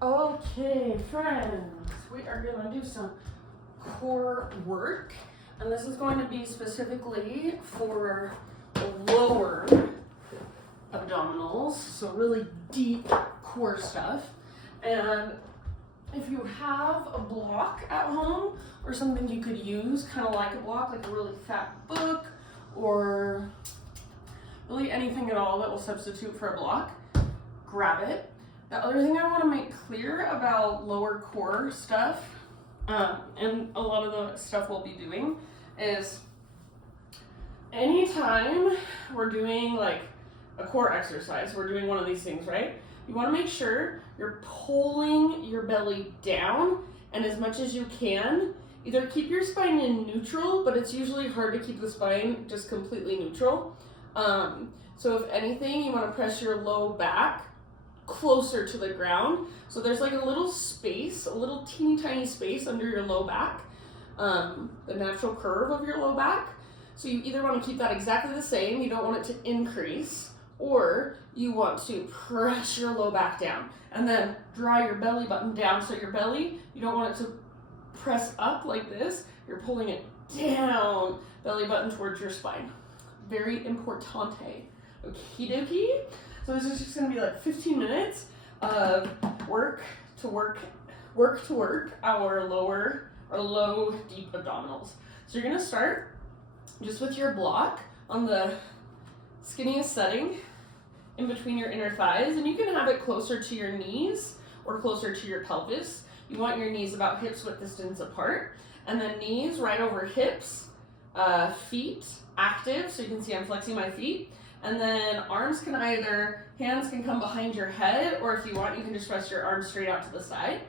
Okay, friends, we are going to do some core work, and this is going to be specifically for lower abdominals, so really deep core stuff. And if you have a block at home or something you could use, kind of like a block, like a really fat book or really anything at all that will substitute for a block, grab it. The other thing I want to make clear about lower core stuff, and a lot of the stuff we'll be doing, is anytime we're doing like a core exercise, we're doing one of these things, right? You want to make sure you're pulling your belly down, and as much as you can, either keep your spine in neutral, but it's usually hard to keep the spine just completely neutral. So if anything, you want to press your low back closer to the ground. So there's like a little space, a little teeny tiny space under your low back, the natural curve of your low back. So you either want to keep that exactly the same, you don't want it to increase, or you want to press your low back down and then draw your belly button down. So your belly, you don't want it to press up like this, you're pulling it down, belly button towards your spine. Very importante. Okie dokie. So this is just going to be like 15 minutes of work to work our low deep abdominals. So you're going to start just with your block on the skinniest setting in between your inner thighs, and you can have it closer to your knees or closer to your pelvis. You want your knees about hips width distance apart, and then knees right over hips, feet active, so you can see I'm flexing my feet. And then hands can come behind your head, or if you want, you can just rest your arms straight out to the side.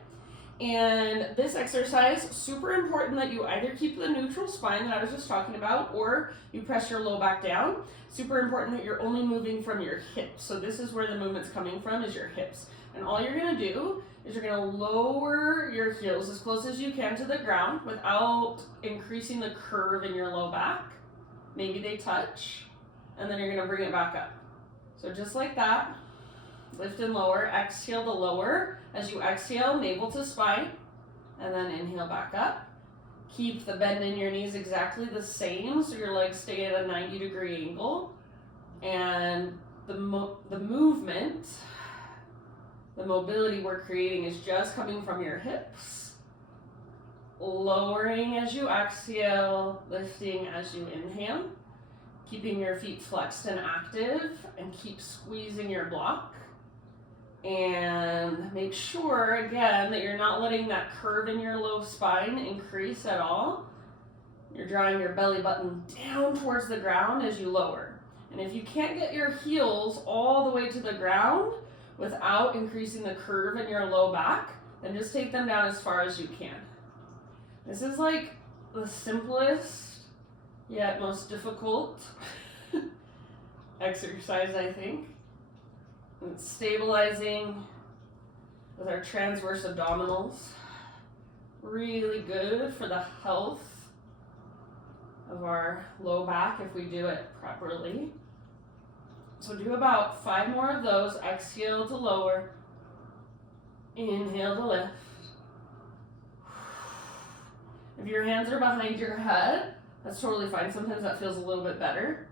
And this exercise, super important that you either keep the neutral spine that I was just talking about, or you press your low back down. Super important that you're only moving from your hips. So this is where the movement's coming from, is your hips. And all you're gonna do is you're gonna lower your heels as close as you can to the ground without increasing the curve in your low back. Maybe they touch. And then you're gonna bring it back up. So just like that, lift and lower, exhale to lower. As you exhale, navel to spine, and then inhale back up. Keep the bend in your knees exactly the same, so your legs stay at a 90-degree angle. And the movement, the mobility we're creating is just coming from your hips. Lowering as you exhale, lifting as you inhale. Keeping your feet flexed and active, and keep squeezing your block. And make sure, again, that you're not letting that curve in your low spine increase at all. You're drawing your belly button down towards the ground as you lower. And if you can't get your heels all the way to the ground without increasing the curve in your low back, then just take them down as far as you can. This is like the simplest yet most difficult exercise, I think. And it's stabilizing with our transverse abdominals. Really good for the health of our low back if we do it properly. So do about 5 more of those. Exhale to lower. Inhale to lift. If your hands are behind your head, that's totally fine. Sometimes that feels a little bit better.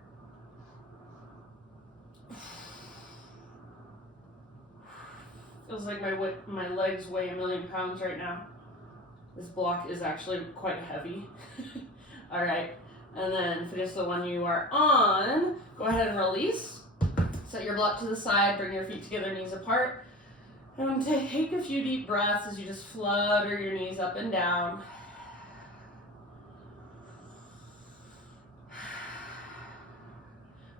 Feels like my legs weigh 1,000,000 pounds right now. This block is actually quite heavy. All right, and then finish the one you are on. Go ahead and release. Set your block to the side, bring your feet together, knees apart. And take a few deep breaths as you just flutter your knees up and down.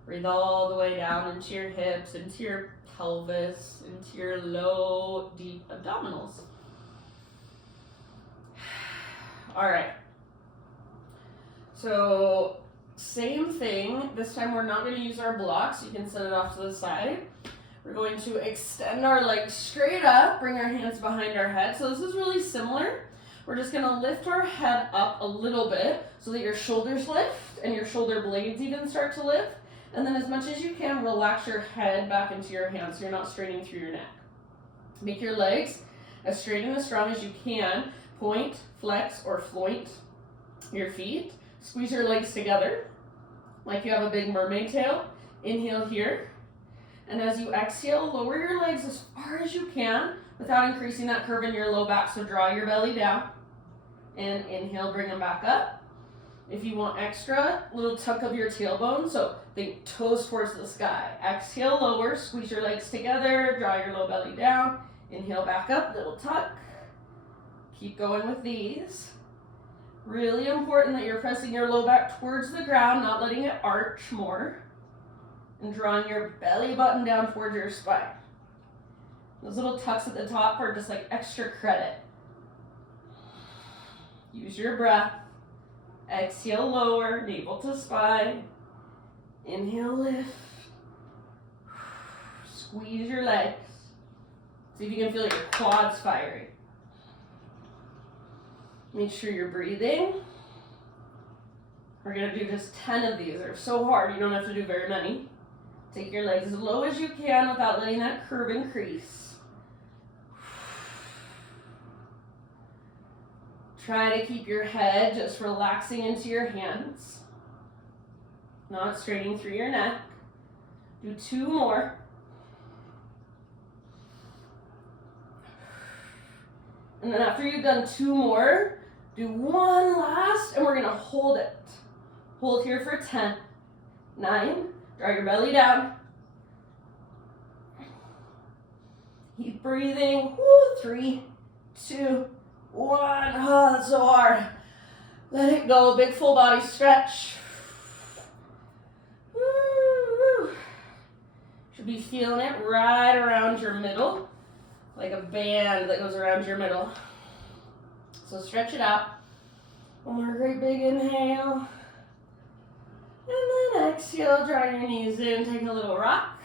Breathe all the way down into your hips, into your pelvis, into your low, deep abdominals. All right. So same thing. This time we're not going to use our blocks. You can set it off to the side. We're going to extend our legs straight up, bring our hands behind our head. So this is really similar. We're just going to lift our head up a little bit so that your shoulders lift and your shoulder blades even start to lift. And then as much as you can, relax your head back into your hands so you're not straining through your neck. Make your legs as straight and as strong as you can. Point, flex, or floint your feet. Squeeze your legs together like you have a big mermaid tail. Inhale here. And as you exhale, lower your legs as far as you can without increasing that curve in your low back. So draw your belly down. And inhale, bring them back up. If you want extra, little tuck of your tailbone. So think toes towards the sky. Exhale, lower, squeeze your legs together, draw your low belly down. Inhale, back up, little tuck. Keep going with these. Really important that you're pressing your low back towards the ground, not letting it arch more. And drawing your belly button down towards your spine. Those little tucks at the top are just like extra credit. Use your breath. Exhale, lower, navel to spine. Inhale, lift. Squeeze your legs. See if you can feel your quads firing. Make sure you're breathing. We're gonna do just 10 of these. They're so hard, you don't have to do very many. Take your legs as low as you can without letting that curve increase. Try to keep your head just relaxing into your hands, not straining through your neck. Do 2 more. And then after you've done 2 more, do 1 last, and we're gonna hold it. Hold here for 10, 9, draw your belly down. Keep breathing. Woo, 3, 2, 1. Oh, that's so hard. Let it go. Big full body stretch. Woo. Should be feeling it right around your middle, like a band that goes around your middle. So stretch it out. One more great big inhale. And then exhale, draw your knees in, take a little rock.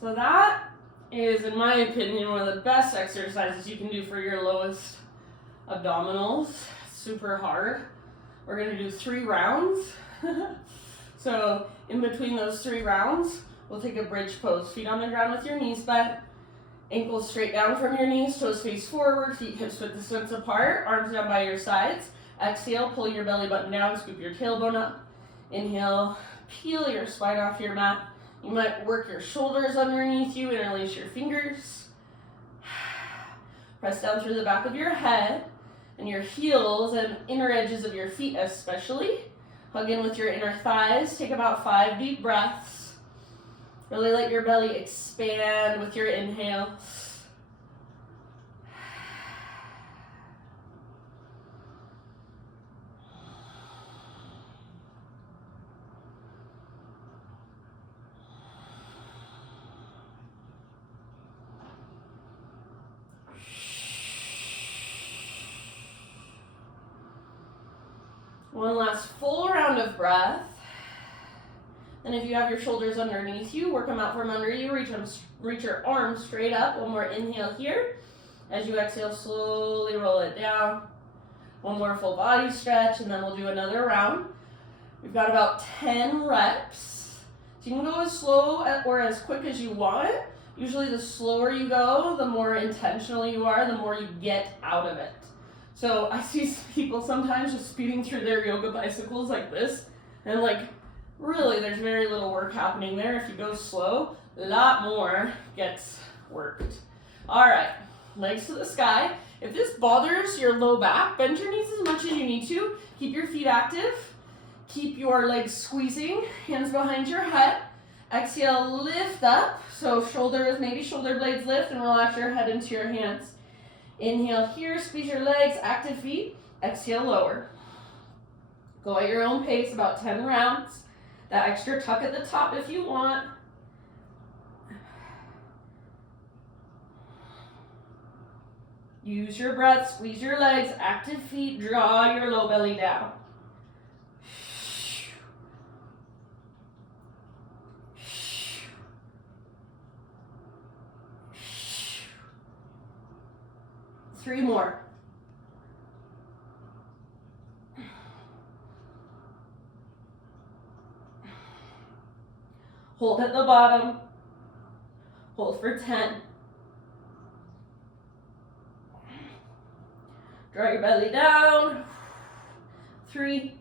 So that is, in my opinion, one of the best exercises you can do for your lowest abdominals. Super hard. We're gonna do 3 rounds. So in between those 3 rounds, we'll take a bridge pose. Feet on the ground with your knees bent. Ankles straight down from your knees, toes face forward, feet hips width distance apart, arms down by your sides. Exhale, pull your belly button down, scoop your tailbone up. Inhale, peel your spine off your mat. You might work your shoulders underneath you, interlace your fingers. Press down through the back of your head and your heels and inner edges of your feet especially. Hug in with your inner thighs. Take about 5 deep breaths. Really let your belly expand with your inhale. One last full round of breath. And if you have your shoulders underneath you, work them out from under you. Reach your arms straight up. One more inhale here. As you exhale, slowly roll it down. One more full body stretch, and then we'll do another round. We've got about 10 reps. So you can go as slow or as quick as you want. Usually the slower you go, the more intentional you are, the more you get out of it. So I see people sometimes just speeding through their yoga bicycles like this, and like, really, there's very little work happening there. If you go slow, a lot more gets worked. All right, legs to the sky. If this bothers your low back, bend your knees as much as you need to. Keep your feet active. Keep your legs squeezing, hands behind your head. Exhale, lift up. So shoulders, maybe shoulder blades lift, and relax your head into your hands. Inhale here, squeeze your legs, active feet. Exhale, lower. Go at your own pace, about 10 rounds. That extra tuck at the top if you want. Use your breath, squeeze your legs, active feet, draw your low belly down. Three more. Hold at the bottom. Hold for 10. Draw your belly down. 3,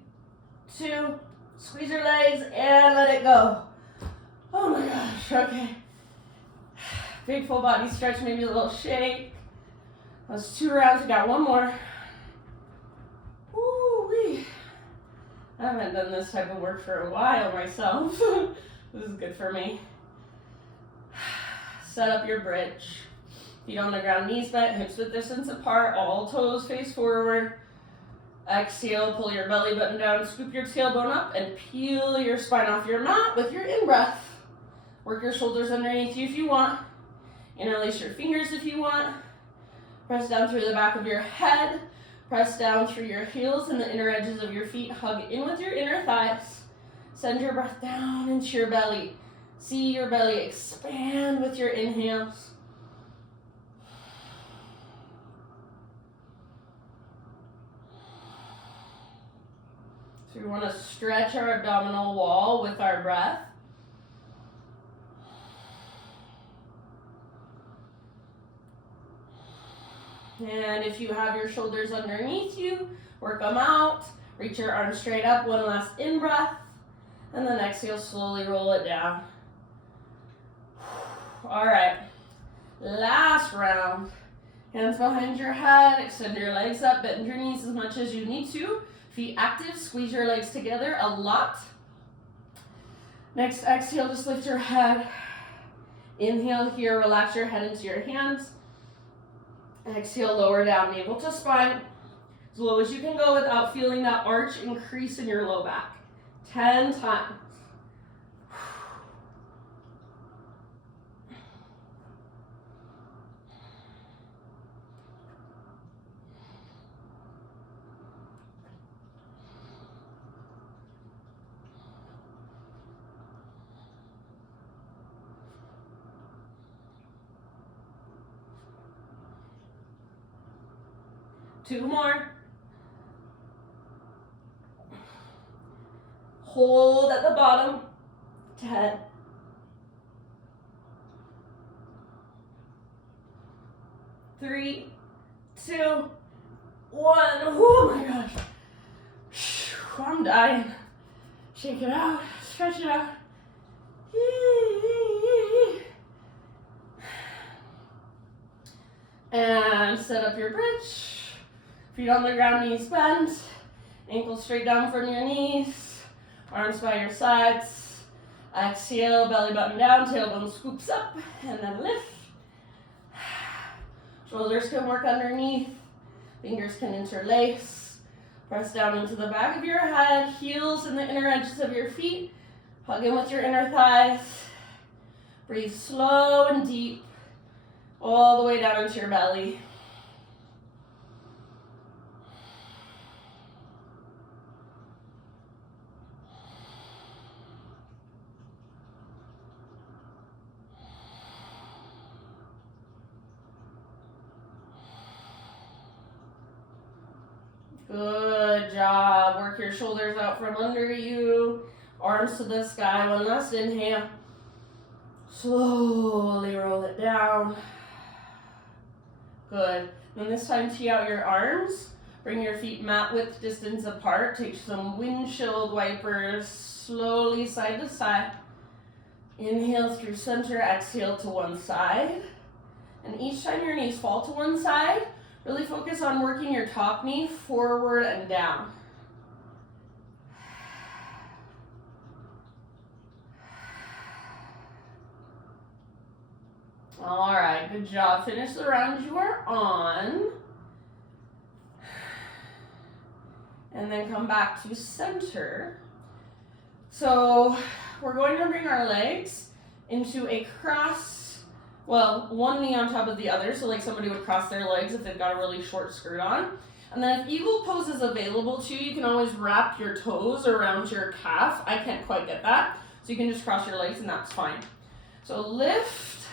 2, squeeze your legs and let it go. Oh my gosh, okay. Big full body stretch, maybe a little shake. That's 2 rounds, we got 1 more. Woo-wee. I haven't done this type of work for a while myself. This is good for me. Set up your bridge. Feet on the ground, knees bent, hips width distance apart, all toes face forward. Exhale, pull your belly button down, scoop your tailbone up, and peel your spine off your mat with your in-breath. Work your shoulders underneath you if you want. Interlace your fingers if you want. Press down through the back of your head. Press down through your heels and the inner edges of your feet. Hug in with your inner thighs. Send your breath down into your belly. See your belly expand with your inhales. So we want to stretch our abdominal wall with our breath. And if you have your shoulders underneath you, work them out. Reach your arms straight up. One last in-breath. And then exhale, slowly roll it down. All right. Last round. Hands behind your head. Extend your legs up. Bend your knees as much as you need to. Feet active. Squeeze your legs together a lot. Next exhale, just lift your head. Inhale here. Relax your head into your hands. Exhale, lower down, navel to spine. As low as you can go without feeling that arch increase in your low back. 10 times. Two more. Hold at the bottom. 10. 3, 2, 1. Oh my gosh. I'm dying. Shake it out. Stretch it out. And set up your bridge. Feet on the ground, knees bent. Ankles straight down from your knees. Arms by your sides. Exhale, belly button down, tailbone scoops up, and then lift. Shoulders can work underneath. Fingers can interlace. Press down into the back of your head. Heels and the inner edges of your feet. Hug in with your inner thighs. Breathe slow and deep. All the way down into your belly. Good job. Work your shoulders out from under you. Arms to the sky. One last inhale. Slowly roll it down. Good. Then this time tee out your arms. Bring your feet mat width distance apart. Take some windshield wipers. Slowly side to side. Inhale through center. Exhale to one side. And each time your knees fall to one side, really focus on working your top knee forward and down. All right, good job. Finish the round you are on. And then come back to center. So we're going to bring our legs into a cross. Well, one knee on top of the other, so like somebody would cross their legs if they've got a really short skirt on. And then if eagle pose is available to you, you can always wrap your toes around your calf. I can't quite get that, so you can just cross your legs and that's fine. So lift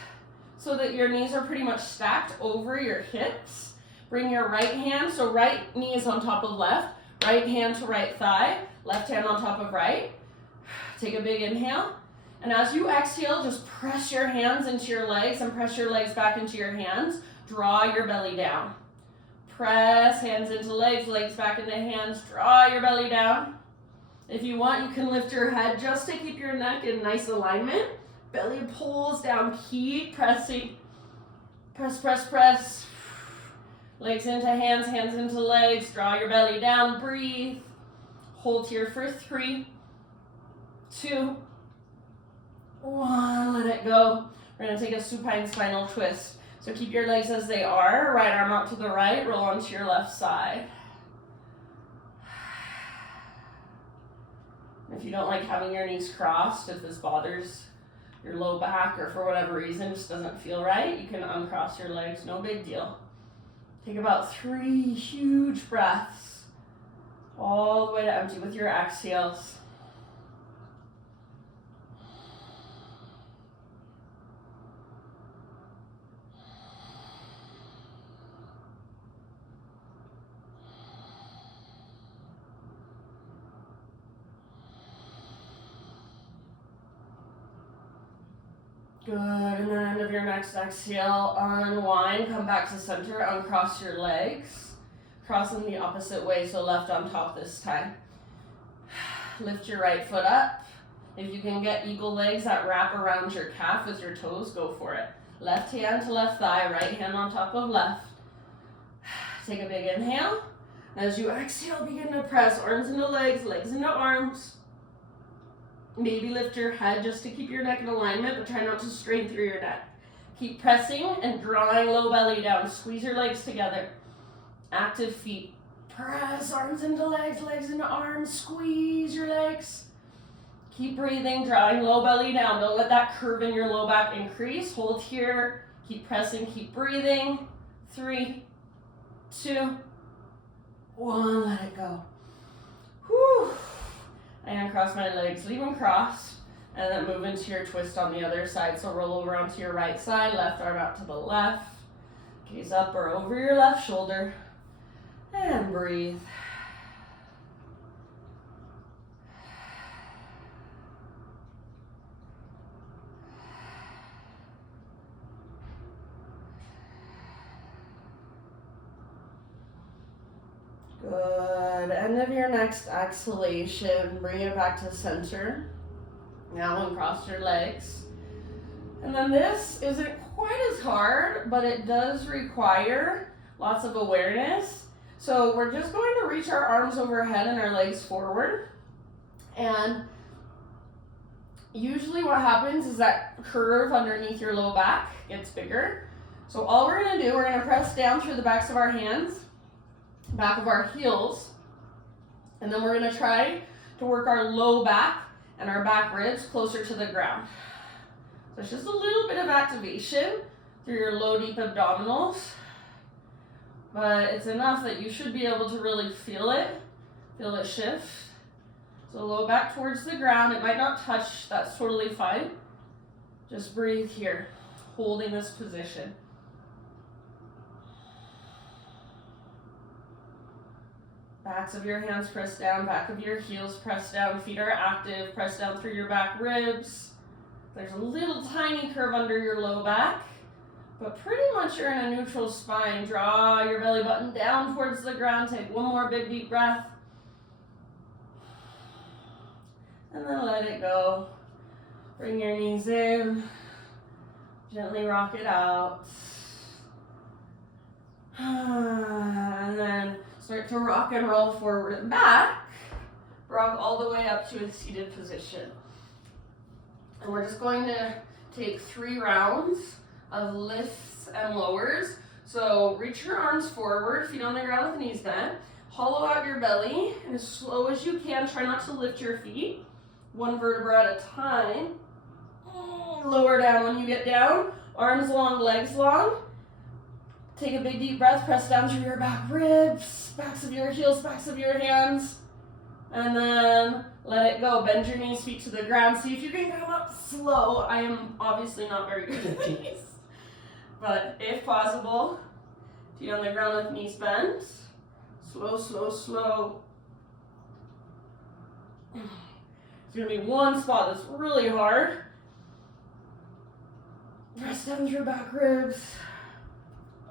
so that your knees are pretty much stacked over your hips. Bring your right hand, so right knee is on top of left, right hand to right thigh, left hand on top of right. Take a big inhale. And as you exhale, just press your hands into your legs and press your legs back into your hands. Draw your belly down. Press hands into legs, legs back into hands. Draw your belly down. If you want, you can lift your head just to keep your neck in nice alignment. Belly pulls down. Keep pressing. Press, press, press. Legs into hands, hands into legs. Draw your belly down. Breathe. Hold here for 3, 2, 1. Let it go. We're going to take a supine spinal twist. So keep your legs as they are. Right arm out to the right. Roll onto your left side. If you don't like having your knees crossed, if this bothers your low back or for whatever reason just doesn't feel right, you can uncross your legs. No big deal. Take about 3 huge breaths all the way to empty with your exhales. Good, and then end of your next exhale, unwind, come back to center, uncross your legs. Cross them the opposite way, so left on top this time. Lift your right foot up. If you can get eagle legs that wrap around your calf with your toes, go for it. Left hand to left thigh, right hand on top of left. Take a big inhale. As you exhale, begin to press arms into legs, legs into arms. Maybe lift your head just to keep your neck in alignment, but try not to strain through your neck. Keep pressing and drawing low belly down. Squeeze your legs together. Active feet. Press arms into legs, legs into arms. Squeeze your legs. Keep breathing, drawing low belly down. Don't let that curve in your low back increase. Hold here. Keep pressing, keep breathing. 3, 2, 1. Let it go. Whew. I uncross my legs, leave them crossed, and then move into your twist on the other side. So roll over onto your right side, left arm out to the left, gaze up or over your left shoulder, and breathe. Good. End of your next exhalation. Bring it back to center. Now uncross your legs. And then this isn't quite as hard, but it does require lots of awareness. So we're just going to reach our arms overhead and our legs forward. And usually what happens is that curve underneath your low back gets bigger. So all we're going to do, we're going to press down through the backs of our hands, back of our heels, and then we're going to try to work our low back and our back ribs closer to the ground. So it's just a little bit of activation through your low deep abdominals, but it's enough that you should be able to really feel it shift. So low back towards the ground. It might not touch, that's totally fine. Just breathe here, holding this position. Backs of your hands press down, back of your heels press down, feet are active, press down through your back ribs. There's a little tiny curve under your low back, but pretty much you're in a neutral spine. Draw your belly button down towards the ground, take one more big deep breath, and then let it go. Bring your knees in, gently rock it out, and then start to rock and roll forward and back. Rock all the way up to a seated position. And we're just going to take 3 rounds of lifts and lowers. So reach your arms forward, feet on the ground with knees bent. Hollow out your belly, and as slow as you can, try not to lift your feet. 1 vertebra at a time. Lower down when you get down. Arms long, legs long. Take a big deep breath, press down through your back ribs, backs of your heels, backs of your hands, and then let it go. Bend your knees, feet to the ground. See if you can come up slow. I am obviously not very good at these, but if possible, feet on the ground with knees bent. Slow, slow, slow. There's gonna be one spot that's really hard, press down through back ribs.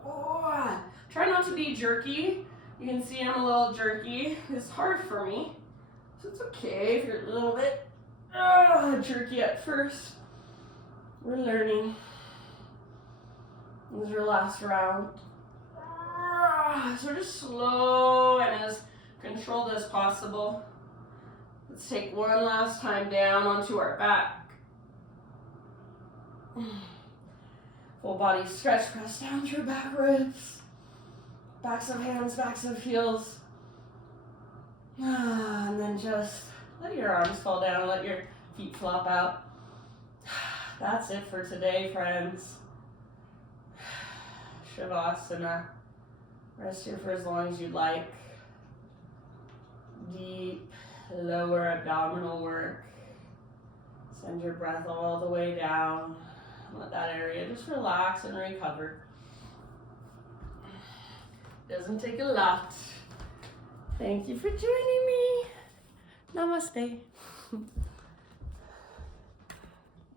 Oh, try not to be jerky. You can see I'm a little jerky. It's hard for me, so it's okay if you're a little bit jerky at first. We're learning. This is your last round. So just slow and as controlled as possible. Let's take one last time down onto our back. Full body stretch, press down through back ribs. Backs of hands, backs of heels. And then just let your arms fall down, let your feet flop out. That's it for today, friends. Shavasana. Rest here for as long as you'd like. Deep lower abdominal work. Send your breath all the way down. Let that area just relax and recover. Doesn't take a lot. Thank you for joining me. Namaste.